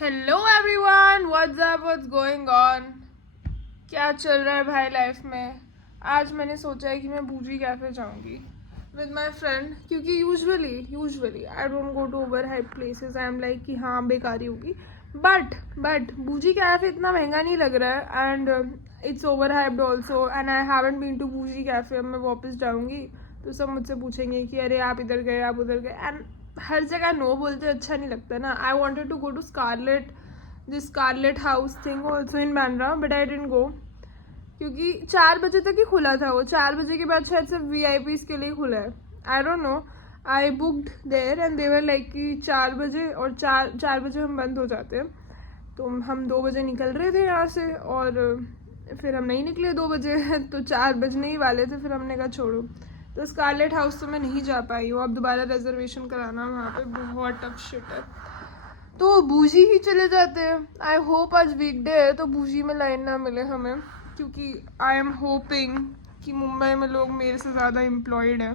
Hello everyone, what's going on. क्या चल रहा है भाई लाइफ में। आज मैंने सोचा है कि मैं बूजी कैफ़े जाऊंगी विद माय फ्रेंड, क्योंकि usually I don't go to over hype places. I am like कि हाँ बेकारी होगी, बट बूजी कैफ़े इतना महंगा नहीं लग रहा है and it's over hyped also and I haven't been to Boojee Cafe. अब मैं वापस जाऊँगी तो सब मुझसे पूछेंगे कि अरे आप इधर गए, आप उधर गए, एंड हर जगह नो बोलते अच्छा नहीं लगता ना। I wanted to go to Scarlett House thing also in Bandra, but I didn't go क्योंकि 4 बजे तक ही खुला था वो। 4 बजे के बाद शायद सिर्फ VIPs के लिए खुला है। I don't know, I booked there and they were like कि 4 बजे, और 4 बजे हम बंद हो जाते हैं। तो हम 2 बजे निकल रहे थे यहाँ से और फिर हम नहीं निकले 2 बजे तो 4 बजने ही वाले थे। फिर हमने कहा छोड़ो, तो स्कारलेट हाउस तो मैं नहीं जा पाई हूँ। अब दोबारा रिजर्वेशन कराना वहाँ पे बहुत टफ शिट है, तो बूजी ही चले जाते हैं। आई होप आज वीकडे है तो बूजी में लाइन ना मिले हमें, क्योंकि आई एम होपिंग कि मुंबई में लोग मेरे से ज़्यादा एम्प्लॉयड हैं।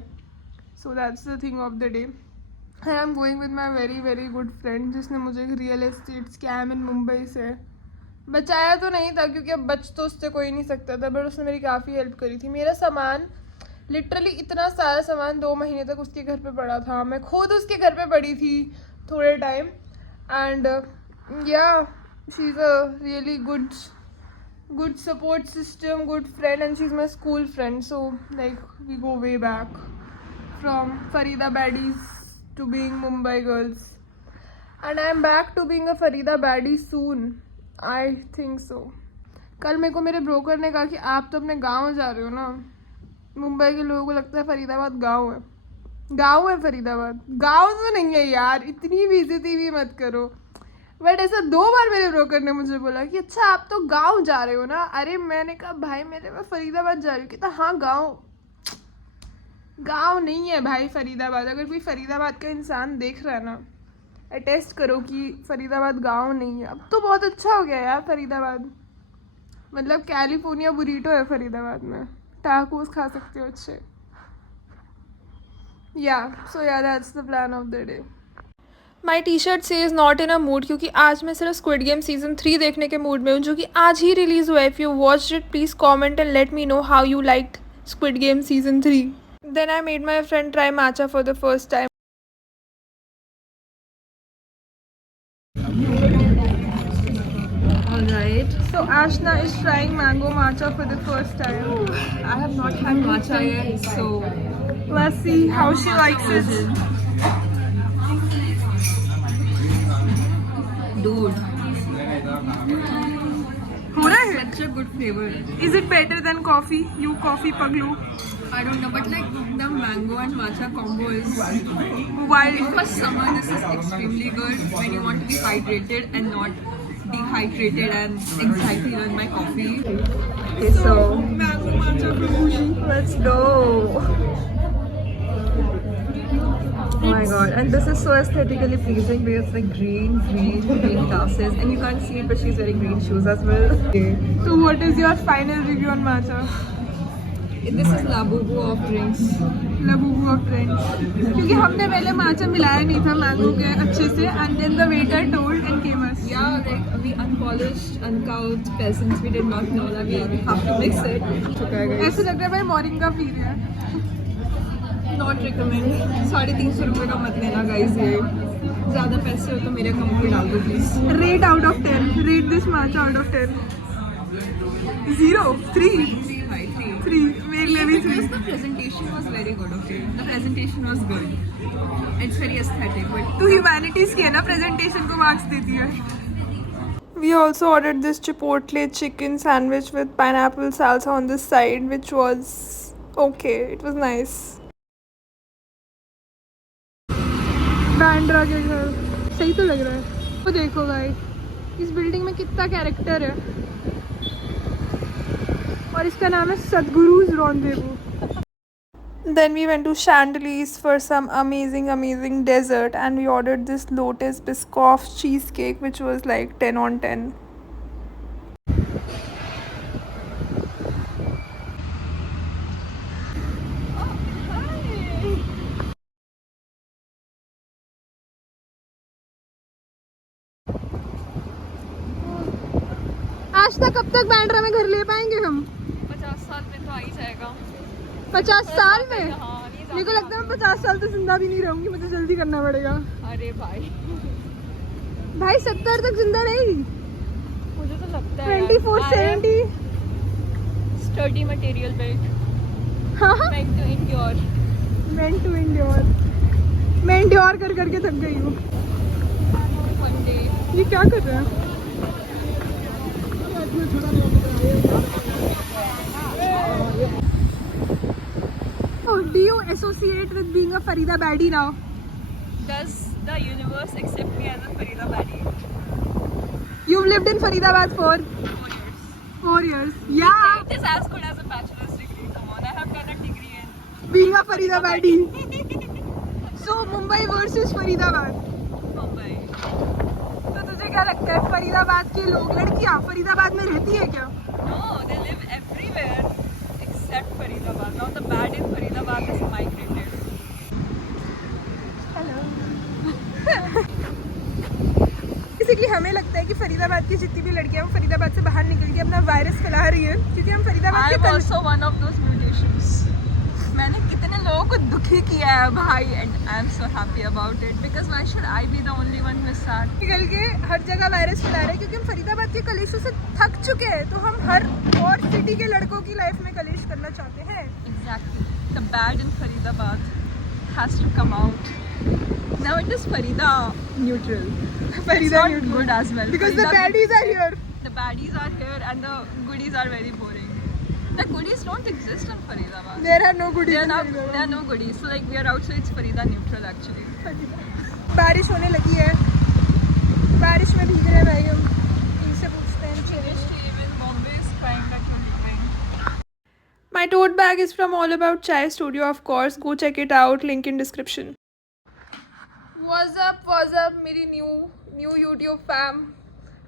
सो that's the thing of the day. I am going with my very very good friend, जिसने मुझे एक रियल एस्टेट स्कैम इन मुंबई से बचाया तो नहीं था, क्योंकि अब बच तो उससे कोई नहीं सकता था, बट उसने मेरी काफ़ी हेल्प करी थी। मेरा सामान लिटरली, इतना सारा सामान 2 महीने तक उसके घर पे पड़ा था। मैं खुद उसके घर पे पड़ी थी थोड़े time and she is a really good support system, good friend, and she's my school friend, so like we go way back from Faridabadis to being Mumbai girls, and I'm back to being a Faridabadi soon, I think so. कल मेरे को मेरे broker ने कहा कि आप तो अपने गांव जा रहे हो ना। मुंबई के लोगों को लगता है फरीदाबाद गांव है। गांव है फरीदाबाद, गांव तो नहीं है यार, इतनी बेइज्जती भी मत करो। बट ऐसा 2 बार मेरे ब्रोकर ने मुझे बोला कि अच्छा आप तो गांव जा रहे हो ना। अरे मैंने कहा भाई मैं फरीदाबाद जा रही हूँ। कहता हाँ गांव नहीं है भाई फरीदाबाद। अगर कोई फरीदाबाद का इंसान देख रहा है ना, अटेस्ट करो कि फरीदाबाद गांव नहीं है। अब तो बहुत अच्छा हो गया यार फरीदाबाद, मतलब कैलिफोर्निया बुरीटो है फरीदाबाद में। टाकोस खा सकते हो अच्छे। So that's the plan of the day. My T shirt says is not in a mood, क्योंकि आज मैं सिर्फ स्क्विड गेम सीजन 3 देखने के मूड में हूँ, जो कि आज ही रिलीज़ हुआ है। If you watch it please comment and let me know how you like Squid Game season 3. Then I made my friend try matcha for the first time. Alright. So Ashna is trying mango matcha for the first time. I have not had matcha yet, so Let's see how she likes it. dude, हो रहा है? such a good flavor. Is it better than coffee? You coffee paglu. I don't know, but like the mango and matcha combo is Wild. for summer. This is extremely good when you want to be hydrated and not dehydrated and anxiety on my coffee. Okay, so Mango matcha from Bougie. let's go. Oh my god, and this is so aesthetically pleasing because it's like green glasses, and you can't see it, but she's wearing green shoes as well. Okay. So what is your final review on matcha? This is Labubu of drinks. Labubu of drinks. क्योंकि हमने पहले matcha मिलाया नहीं था mango के अच्छे से, and then the waiter told and came us. Yeah, like we unpolished, uncouth peasants, we did not know that we have to mix it. Okay, guys. ऐसे लग रहा है भाई मोरिंगा पी रहे हैं. Not recommend. 350 रुपये का मत लेना guys ये. ज़्यादा पैसे हो तो मेरे अकाउंट पे डाल दो please. Rate out of 10. Rate this matcha out of 10. 0, 3. 3. मेरे लिए भी 3. Because the presentation was very good, okay? The presentation was good. It's very aesthetic, but तू ह्यूमैनिटीज की है ना, प्रेजेंटेशन को मार्क्स देती है. We also ordered this chipotle chicken sandwich with pineapple salsa on the side, which was okay. It was nice. Bandra के घर सही तो लग रहा है. तो देखो भाई, इस बिल्डिंग में कितना कैरेक्टर है, और इसका नाम है Sadhguru's rendezvous. Then we went to Chandeliers for some amazing dessert, and we ordered this Lotus Biscoff cheesecake, which was like 10 on 10. नाश्ता कब तक बैंड्रा में घर ले पाएंगे हम? 50 साल में तो आ ही जाएगा। 50 साल में? हाँ, नहीं मेरे को लगता है मैं 50 साल तो जिंदा भी नहीं रहूंगी, मुझे जल्दी करना पड़ेगा। अरे भाई 70 तक जिंदा रहेगी। मुझे तो लगता है 24 70। स्टडी मटेरियल बिल्ट हाँ meant to endure। meant to endure। मैं इंड्योर कर करके थक गई हूँ। One day। ये क्या कर रहा है? Do you associate with being a Faridabadi now? Does the universe accept me as a Faridabadi? You've lived in Faridabad for 4 years. Yeah. It is as good as a bachelor's degree. Come on, I have done a degree in Being a Faridabadi. So Mumbai versus Faridabad. Mumbai। तो तुझे क्या लगता है फरीदाबाद के लोग, लड़कियाँ फरीदाबाद में रहती है क्या? No, they live everywhere except Faridabad. Now the bad in Faridabad is migrated। Basically हमें लगता है कि फरीदाबाद की जितनी भी लड़कियां वो फरीदाबाद से बाहर निकल के अपना वायरस फैला रही है, क्योंकि हम फरीदाबाद I के am also one of those mutations। मैंने कितने लोगों को दुखी किया है भाई, and I am so happy about it because why should I be the only one who is sad? निकल के हर जगह वायरस फैला रहे हैं, क्योंकि हम फरीदाबाद के कलेशों से थक चुके हैं, तो हम हर और सिटी के लड़कों की लाइफ में कलेश करना चाहते हैं। Exactly। The bad in Faridabad has to come out। Now it is Farida neutral। It's not good as well। Because the Farida- baddies are here. The baddies are here and the goodies are very boring। The goodies don't exist in Faridabad। There are no goodies There in are Faridabad. no goodies। So like we are out, so it's Farida neutral actually। बारिश होने लगी है, बारिश में भीग रहे हैं भाई हम। इनसे पूछते हैं चलिए। Even Bombay is kind of confusing। My tote bag is from All About Chai Studio, of course. Go check it out. Link in description. What's up, मेरी new YouTube fam.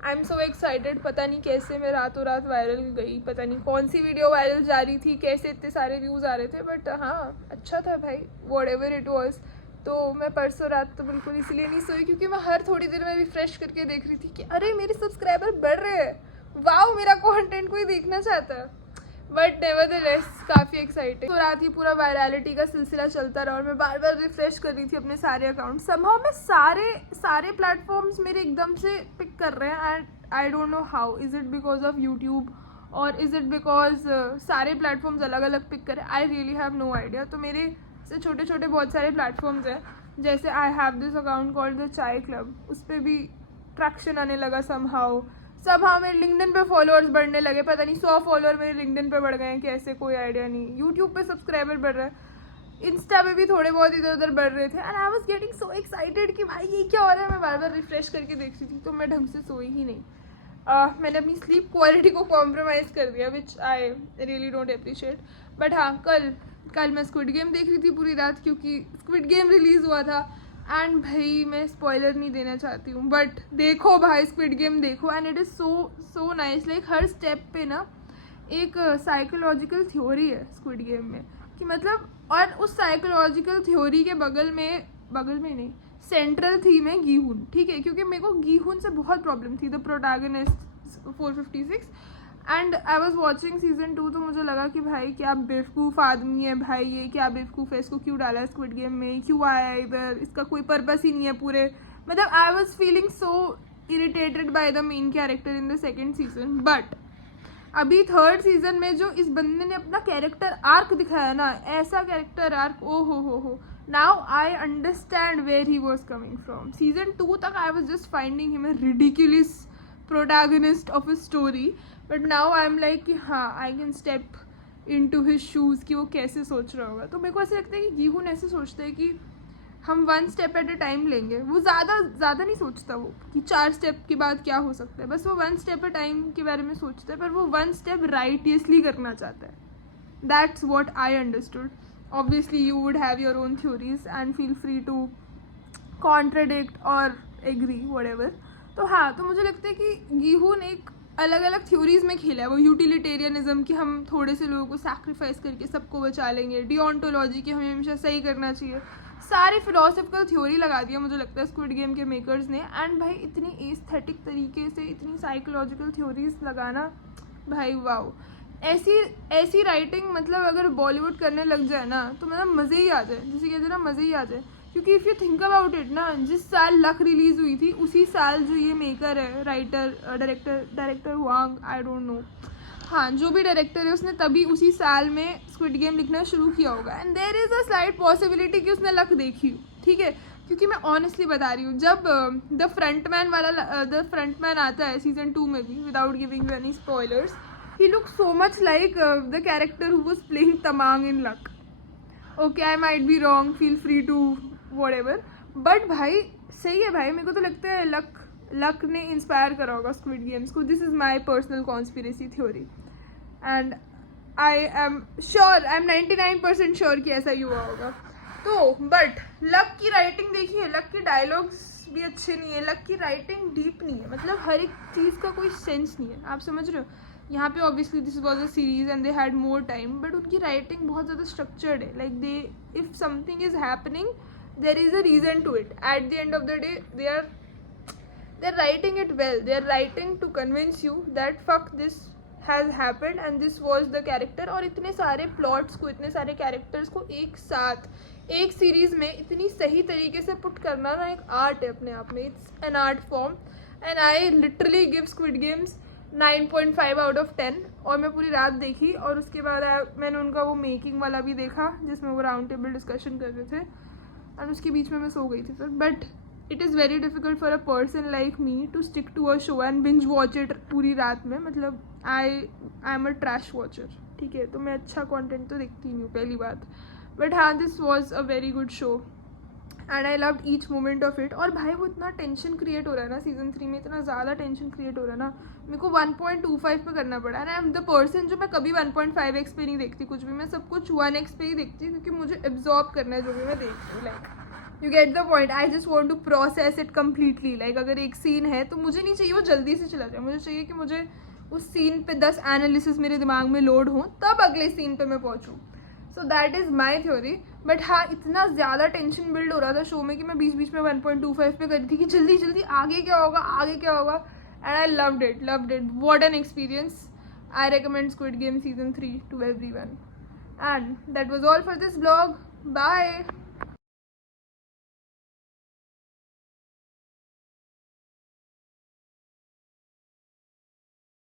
I'm so excited. पता नहीं कैसे मैं रातों रात viral गई, पता नहीं कौन सी वीडियो वायरल जा रही थी, कैसे इतने सारे व्यूज़ आ रहे थे, बट हाँ अच्छा था भाई, whatever it was। तो मैं परसों रात तो बिल्कुल इसलिए नहीं सोई क्योंकि मैं हर थोड़ी देर में रिफ्रेश करके देख रही थी कि अरे मेरे सब्सक्राइबर बढ़ रहे हैं, वाओ मेरा कंटेंट कोई देखना चाहता है। बट नेवरदलेस काफ़ी एक्साइटिंग। तो रात ही पूरा वायरलिटी का सिलसिला चलता रहा और मैं बार बार रिफ्रेश कर रही थी अपने सारे अकाउंट। समहाउ मैं सारे प्लेटफॉर्म्स मेरे एकदम से पिक कर रहे हैं and I don't know how. Is it because of YouTube और इज़ इट बिकॉज सारे प्लेटफॉर्म्स अलग अलग पिक करें? I really have no idea. तो मेरे से छोटे छोटे बहुत सारे प्लेटफॉर्म्स हैं, जैसे I have this account called the चाय क्लब, उस पर भी ट्रैक्शन आने लगा समहाउ मेरे लिंक्डइन पे फॉलोअर्स बढ़ने लगे, पता नहीं 100 फॉलोअर मेरे लिंक्डइन पे बढ़ गए हैं कैसे, कोई आइडिया नहीं। यूट्यूब पे सब्सक्राइबर बढ़ रहा है, इंस्टा पे भी थोड़े बहुत इधर उधर बढ़ रहे थे and I was getting so excited कि भाई ये क्या हो रहा है। मैं बार बार रिफ्रेश करके देख रही थी, तो मैं ढंग से सोई ही नहीं। मैंने अपनी स्लीप क्वालिटी को कॉम्प्रोमाइज़ कर दिया, which I really don't appreciate. But हाँ, कल मैं स्क्विड गेम देख रही थी पूरी रात, क्योंकि स्क्विड गेम रिलीज़ हुआ था एंड भाई मैं स्पॉइलर नहीं देना चाहती हूँ, बट देखो भाई स्क्विड गेम देखो and it is so nice. Like her step पे ना एक साइकोलॉजिकल थ्योरी है स्क्विड गेम में, कि मतलब, और उस साइकोलॉजिकल थ्योरी के बगल में नहीं, सेंट्रल थीम है गीहून, ठीक है, क्योंकि मेरे को गीहून से बहुत प्रॉब्लम थी, the protagonist 456, and I was watching season 2, तो मुझे लगा कि भाई क्या बेवकूफ़ आदमी है भाई, ये क्या बेवकूफ़ है, इसको क्यों डाला है स्क्विड गेम में, क्यों आया है इधर, इसका कोई पर्पस ही नहीं है पूरे। मतलब I was feeling so irritated by the main character in the second season. But अभी थर्ड सीजन में जो इस बंदे ने अपना कैरेक्टर आर्क दिखाया ना, ऐसा कैरेक्टर आर्क, ओ हो, now I understand where he was coming from. Season 2 तक I was just finding him a ridiculous protagonist of a story, but now I am like कि हाँ I can step into his shoes कि वो कैसे सोच रहा होगा। तो मेरे को ऐसा लगता है कि गीहून ऐसे सोचता है कि हम 1 स्टेप एट अ टाइम लेंगे। वो ज़्यादा नहीं सोचता वो कि 4 स्टेप के बाद क्या हो सकता है, बस वो 1 स्टेप अ टाइम के बारे में सोचता है, पर वो 1 स्टेप राइटियसली करना चाहता है। That's what I understood. Obviously you would have your own theories and feel free to contradict और एग्री व्हाटएवर। तो हाँ, तो मुझे लगता है कि गीहून एक अलग अलग थ्योरीज़ में खेला है। वो यूटिलिटेरियनिज्म कि हम थोड़े से लोगों को सैक्रिफाइस करके सबको बचा लेंगे, डिओन्टोलॉजी कि हमें हमेशा सही करना चाहिए, सारी फिलोसफिकल थ्योरी लगा दिया मुझे लगता है स्क्विड गेम के मेकर्स ने. एंड भाई इतनी एस्थेटिक तरीके से इतनी साइकोलॉजिकल थ्योरीज लगाना, भाई वाओ. ऐसी राइटिंग मतलब अगर बॉलीवुड करने लग जाए ना तो मतलब मज़े ही आ जाए, जिसे कहते हैं ना मज़े ही आ जाए. क्योंकि if you think about it ना, जिस साल लक रिलीज़ हुई थी उसी साल जो ये मेकर है, writer, director Wang, I don't no, हाँ जो भी डायरेक्टर है उसने तभी उसी साल में स्क्विड गेम लिखना शुरू किया होगा. And there is a slight possibility कि उसने लक देखी हो, ठीक है. क्योंकि मैं ऑनेस्टली बता रही हूँ, जब द फ्रंटमैन आता है सीजन 2 में भी, without giving any spoilers, he looks so much like the character who was playing Tamang in Luck. Okay, I might be wrong, feel free to whatever, but भाई सही है भाई. मेरे को तो लगता है लक ने इंस्पायर करा होगा स्क्विड गेम्स को. This is my personal conspiracy theory and I am 99% sure कि ऐसा ही हुआ होगा. तो बट लक की राइटिंग देखिए, लक की डायलॉग्स भी अच्छे नहीं है, लक की राइटिंग डीप नहीं है, मतलब हर एक चीज़ का कोई सेंस नहीं है. आप समझ रहे हो. यहाँ पे obviously this was a series and they had more time, but उनकी राइटिंग बहुत ज़्यादा स्ट्रक्चर्ड है. Like they, if something is happening there is a reason to it. At the end of the day they are writing it well. They are writing to convince you that fuck this has happened and this was the character. और इतने सारे plots को, इतने सारे characters को एक साथ एक सीरीज़ में इतनी सही तरीके से पुट करना ना एक आर्ट है अपने आप में. It's an art form and I literally give squid games 9.5 out of 10. और मैं पूरी रात देखी और उसके बाद मैंने उनका वो मेकिंग वाला भी देखा जिसमें वो राउंड टेबल डिस्कशन कर रहे थे, और उसके बीच में मैं सो गई थी फिर. But it is very difficult for a person like me to stick to a show and binge watch it पूरी रात में. मतलब I am a trash watcher, ठीक है. तो मैं अच्छा कॉन्टेंट तो देखती नहीं हूँ, पहली बात. बट हाँ, this was a very good show and I loved each moment of it. और भाई वो इतना टेंशन क्रिएट हो रहा है ना सीजन 3 में, इतना ज़्यादा टेंशन क्रिएट हो रहा है ना, मेरे को 1.25 पे करना पड़ा. And I am the person जो मैं कभी 1.5x पे नहीं देखती कुछ भी, मैं सब कुछ 1x पे ही देखती हूँ, क्योंकि मुझे एब्जॉर्ब करना है जो भी मैं देखती हूँ. Like you get the point. I just want to process it completely. Like अगर एक सीन है तो मुझे नहीं चाहिए वो जल्दी से चला जाए, मुझे चाहिए कि मुझे उस सीन पे 10 एनालिसिस मेरे दिमाग में लोड हों तब अगले सीन पे मैं पहुँचूँ. So that is my theory. But हाँ, इतना ज़्यादा टेंशन बिल्ड हो रहा था शो में कि मैं बीच बीच में 1.25 पे कर रही थी कि जल्दी जल्दी आगे क्या होगा, आगे क्या होगा. And I loved it. What an experience. I recommend squid Game season 3 to everyone. And that was all for this vlog. Bye.